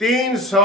300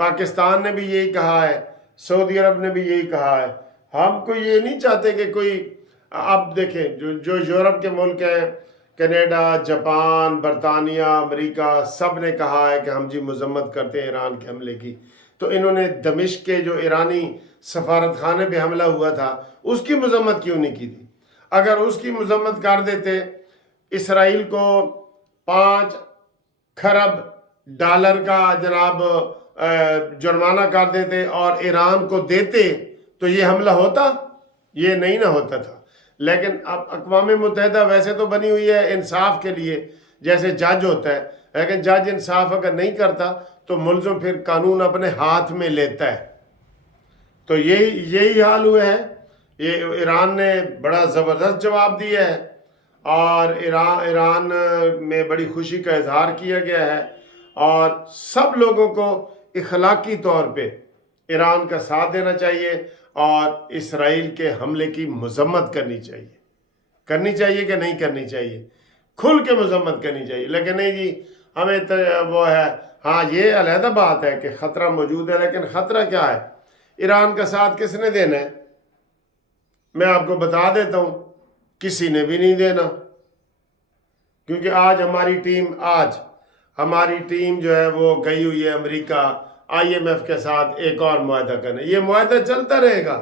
پاکستان نے بھی یہی کہا ہے، سعودی عرب نے بھی یہی کہا ہے۔ ہم کو یہ نہیں چاہتے کہ کوئی، اب دیکھیں جو یورپ کے ملک ہیں، کینیڈا، جاپان، برطانیہ، امریکہ، سب نے کہا ہے کہ ہم جی مذمت کرتے ہیں ایران کے حملے کی، تو انہوں نے دمشق کے جو ایرانی سفارت خانے پہ حملہ ہوا تھا اس کی مذمت کیوں نہیں کی تھی؟ اگر اس کی مذمت کر دیتے، اسرائیل کو 5 کھرب ڈالر کا جناب جرمانہ کر دیتے اور ایران کو دیتے، تو یہ حملہ ہوتا؟ یہ نہیں نہ ہوتا تھا۔ لیکن اب اقوام متحدہ ویسے تو بنی ہوئی ہے انصاف کے لیے، جیسے جج ہوتا ہے، لیکن جج انصاف اگر نہیں کرتا تو ملزم پھر قانون اپنے ہاتھ میں لیتا ہے۔ تو یہی حال ہوا ہے۔ یہ ایران نے بڑا زبردست جواب دیا ہے، اور ایران میں بڑی خوشی کا اظہار کیا گیا ہے، اور سب لوگوں کو اخلاقی طور پہ ایران کا ساتھ دینا چاہیے اور اسرائیل کے حملے کی مذمت کرنی چاہیے کہ نہیں کرنی چاہیے، کھل کے مذمت کرنی چاہیے۔ لیکن نہیں جی، ہمیں وہ ہے، ہاں یہ علیحدہ بات ہے کہ خطرہ موجود ہے، لیکن خطرہ کیا ہے؟ ایران کا ساتھ کس نے دینا ہے؟ میں آپ کو بتا دیتا ہوں، کسی نے بھی نہیں دینا، کیونکہ آج ہماری ٹیم جو ہے وہ گئی ہوئی ہے امریکہ، IMF کے ساتھ ایک اور معاہدہ کرنے۔ یہ معاہدہ چلتا رہے گا۔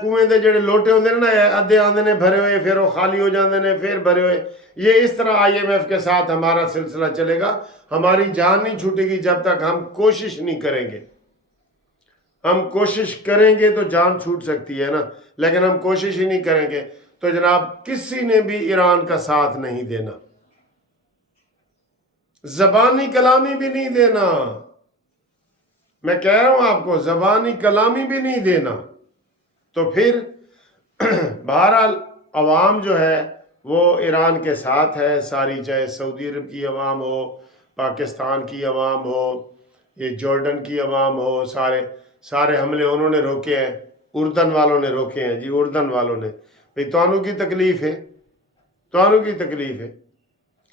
کنویں دے جڑے لوٹے ہوندے نا، ادھے آندے نے بھرے ہوئے، پھر وہ خالی ہو جاندے نے، پھر بھرے ہوئے۔ یہ اس طرح IMF کے ساتھ ہمارا سلسلہ چلے گا۔ ہماری جان نہیں چھوٹے گی جب تک ہم کوشش نہیں کریں گے۔ ہم کوشش کریں گے تو جان چھوٹ سکتی ہے نا، لیکن ہم کوشش ہی نہیں کریں گے تو جناب کسی نے بھی ایران کا ساتھ نہیں دینا، زبانی کلامی بھی نہیں دینا۔ میں کہہ رہا ہوں آپ کو، زبانی کلامی بھی نہیں دینا۔ تو پھر بہرحال عوام جو ہے وہ ایران کے ساتھ ہے ساری، چاہے سعودی عرب کی عوام ہو، پاکستان کی عوام ہو، یہ جارڈن کی عوام ہو، سارے حملے انہوں نے روکے ہیں۔ اردن والوں نے روکے ہیں جی، اردن والوں نے، بھئی توانوں کی تکلیف ہے۔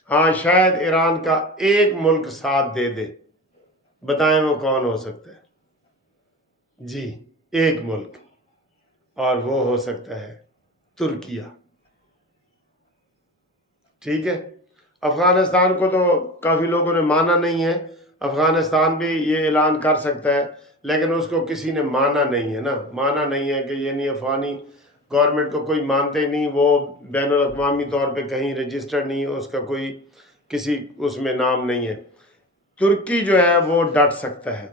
ہاں شاید ایران کا ایک ملک ساتھ دے دے، بتائیں وہ کون ہو سکتا ہے؟ جی ایک ملک، اور وہ ہو سکتا ہے ترکیہ۔ ٹھیک ہے، افغانستان کو تو کافی لوگوں نے مانا نہیں ہے، افغانستان بھی یہ اعلان کر سکتا ہے، لیکن اس کو کسی نے مانا نہیں ہے نا، مانا نہیں ہے کہ یعنی افغانی گورنمنٹ کو کوئی مانتے ہی نہیں، وہ بین الاقوامی طور پہ کہیں رجسٹرڈ نہیں ہے، اس کا کوئی کسی اس میں نام نہیں ہے۔ ترکی جو ہے وہ ڈٹ سکتا ہے۔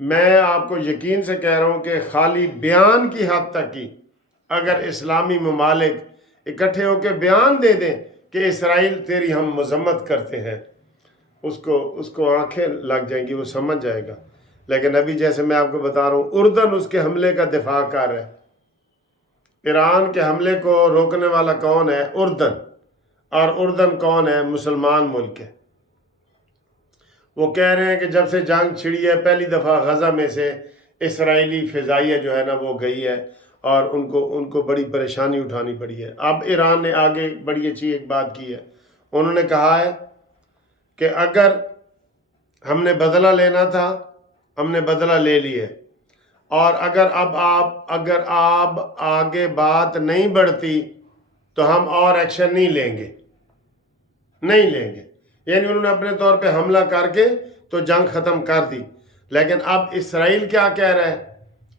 میں آپ کو یقین سے کہہ رہا ہوں کہ خالی بیان کی حد تک کی اگر اسلامی ممالک اکٹھے ہو کے بیان دے دیں کہ اسرائیل تیری ہم مذمت کرتے ہیں، اس کو آنکھیں لگ جائیں گی، وہ سمجھ جائے گا۔ لیکن ابھی جیسے میں آپ کو بتا رہا ہوں، اردن اس کے حملے کا دفاع کر رہا ہے۔ ایران کے حملے کو روکنے والا کون ہے؟ اردن۔ اور اردن کون ہے؟ مسلمان ملک ہے۔ وہ کہہ رہے ہیں کہ جب سے جنگ چھڑی ہے پہلی دفعہ غزہ میں سے اسرائیلی فضائیہ جو ہے نا وہ گئی ہے، اور ان کو بڑی پریشانی اٹھانی پڑی ہے۔ اب ایران نے آگے بڑی اچھی ایک بات کی ہے، انہوں نے کہا ہے کہ اگر ہم نے بدلہ لینا تھا ہم نے بدلہ لے لی ہے، اور اگر آپ آگے بات نہیں بڑھتی تو ہم اور ایکشن نہیں لیں گے۔ یعنی انہوں نے اپنے طور پہ حملہ کر کے تو جنگ ختم کر دی، لیکن اب اسرائیل کیا کہہ رہا ہے،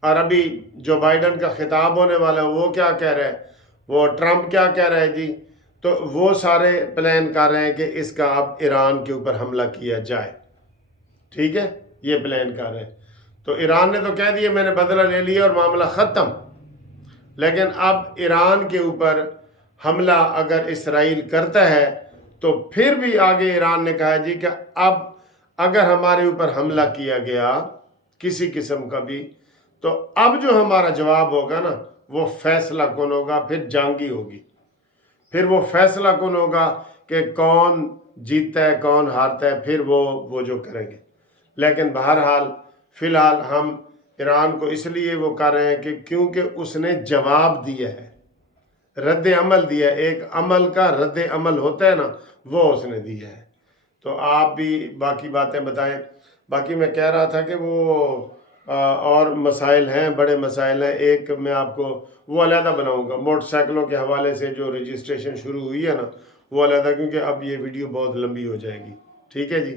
اور ابھی جو بائیڈن کا خطاب ہونے والا ہے وہ کیا کہہ رہا ہے، وہ ٹرمپ کیا کہہ رہا ہے جی، تو وہ سارے پلان کر رہے ہیں کہ اس کا اب ایران کے اوپر حملہ کیا جائے۔ ٹھیک ہے، یہ پلان کر رہے ہیں۔ تو ایران نے تو کہہ دیا میں نے بدلہ لے لیا اور معاملہ ختم، لیکن اب ایران کے اوپر حملہ اگر اسرائیل کرتا ہے تو پھر بھی آگے ایران نے کہا جی کہ اب اگر ہمارے اوپر حملہ کیا گیا کسی قسم کا بھی، تو اب جو ہمارا جواب ہوگا نا وہ فیصلہ کن ہوگا، پھر جنگ ہی ہوگی، پھر وہ فیصلہ کن ہوگا کہ کون جیتتا ہے کون ہارتا ہے، پھر وہ جو کریں گے۔ لیکن بہرحال فی الحال ہم ایران کو اس لیے وہ کر رہے ہیں کہ کیونکہ اس نے جواب دیا ہے، رد عمل دیا ہے، ایک عمل کا رد عمل ہوتا ہے نا، وہ اس نے دیا ہے۔ تو آپ بھی باقی باتیں بتائیں۔ باقی میں کہہ رہا تھا کہ وہ اور مسائل ہیں، بڑے مسائل ہیں. ایک میں آپ کو وہ علیحدہ بناؤں گا، موٹر سائیکلوں کے حوالے سے جو رجسٹریشن شروع ہوئی ہے نا وہ علیحدہ، کیونکہ اب یہ ویڈیو بہت لمبی ہو جائے گی. ٹھیک ہے جی.